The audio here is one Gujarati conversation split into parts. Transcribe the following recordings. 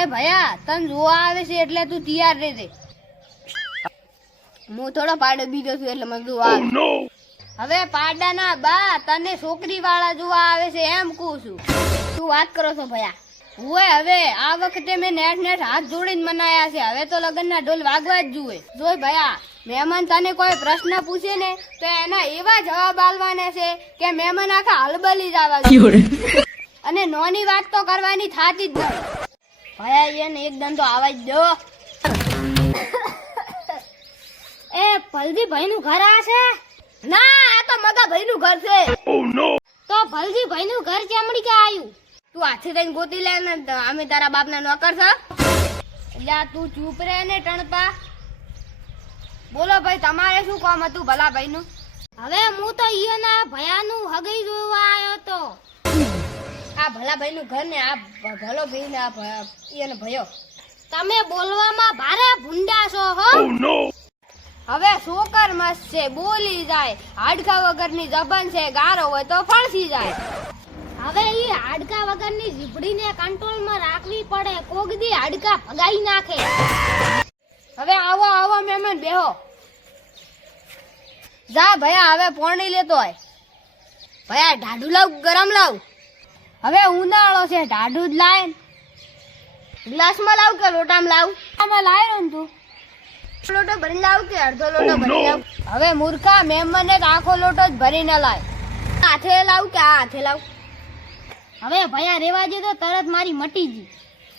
એ ભયા તન જોવા આવે છે એટલે તું તૈયાર રહેજે. હું થોડો પાડો બીજો છું એટલે મને જોવા આવે. હવે પાડાના બા તને છોકરી વાળા જોવા આવે છે એમ કહું છું. તું વાત કરો છો ભયા? હુએ હવે આ વખતે મેં નેટ નેટ હાથ જોડીને મનાયા છે. હવે તો લગ્નના ઢોલ વાગવા જ જુએ. જોઈ ભયા મહેમાન તને કોઈ પ્રશ્ન પૂછે ને તો એના એવા જવાબ આલવાના છે કે મહેમાન આખા હલબલી જ આવા અને નોની વાત તો કરવાની થાતી જ નહીં ભયા એને એકદમ તો આવા જ દો. એ ભલજી ભાઈ નું ઘર આ છે? ના આ તો મગા ભાઈ નું ઘર છે. તો ભલજી ભાઈ નું ઘર ચમડી કે આયું? તું હાથે થઈને ગોતી લે ને અમે તારા બાપ ના નોકર છે. એટલે તું ચૂપ રહે ને ટણપા. બોલો ભાઈ તમારે શું કામ હતું ભલા ભાઈ નું હવે હું તો ઈયોના ભયાનું હગઈ જોવા આવ્યો તો. આ ભલાભાઈ નું ઘર ને આ ભલો ભાઈ ને આ એને ભયો. તમે બોલવામાં ભારે ભૂંડા છો હો? હવે શોકર મસ્ત છે બોલી જાય. હાડકા વગરની જબન છે ગારો હોય તો ફળસી જાય. હવે ઈ હાડકા વગરની જીભડીને કંટ્રોલમાં રાખવી પડે કોગદી હાડકા ભગાઈ નાખે. હવે આવો આવો મેમન બેહો. જા ભયા હવે પોણી લેતો હોય. ભયા ઢાઢું લાવ ગરમ લાવ. હવે ઉનાળો છે ઢાઢું જ લાય. ગ્લાસમાં લાવ કે લોટામાં લાવ? આમાં લાય ને તું. લોટો ભરીને લાવ કે અડધો લોટો ભરી લાવ? હવે મૂર્ખા મહેમાનને તો આખો લોટો જ ભરીને લાય. હાથે લાવ કે આ હાથે લાવ? હવે ભયા રેવા દે તો તરત મારી મટી ગઈ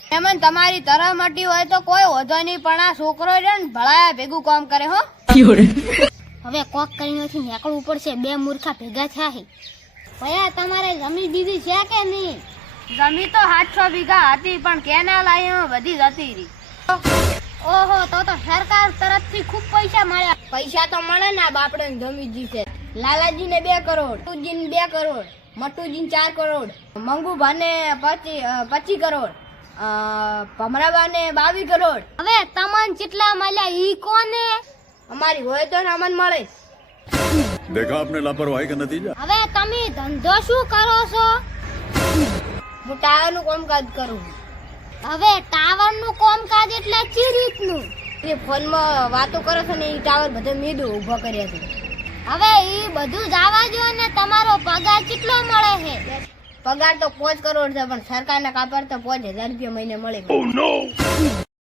મહેમાન તમારી તરફ મટી હોય તો કોઈ ઓધો નહીં પણ આ છોકરો છે ને ભળાયા ભેગું કામ કરે હો. હવે કોક કરીને નીકળવું પડશે બે મૂર્ખા ભેગા થયા છે ભયા તમારે જમી દીધી છે કે નહીં? જમી તો સાતસો વીઘા હતી પણ કેનાલ આવી બધી જતી રહી. ઓહો તો તો સરકાર તરફથી ખૂબ પૈસા મળ્યા. પૈસા તો મળે ને આ બાપડે જમીન જીતે લાલાજી ને બે કરોડ ટુજી ને બે કરોડ મટુજી ને ચાર કરોડ મંગુભા ને પચી પચી કરોડ અ, ભમરાબા ને બાવીસ કરોડ. હવે તમને કેટલા મળ્યા ઈ કોને? અમારી હોય તો અમને મળે. દેખા આપને લાપરવાહી કે નતીજા હવે તમે ધંધો શું કરો છો? હું ટાવરનું કામકાજ કરું. હવે ટાવરનું કામકાજ એટલે કઈ રીતનું? એ ફોનમાં વાતો કરો છો ને એ ટાવર બધે મેદો ઊભો કર્યા છે. હવે એ બધું જવા દો ને તમારો પગાર કેટલો મળે છે પગાર તો પાંચ કરોડ છે પણ સરકારના કાપડ તો પાંચ હજાર રૂપિયા મહિને મળે.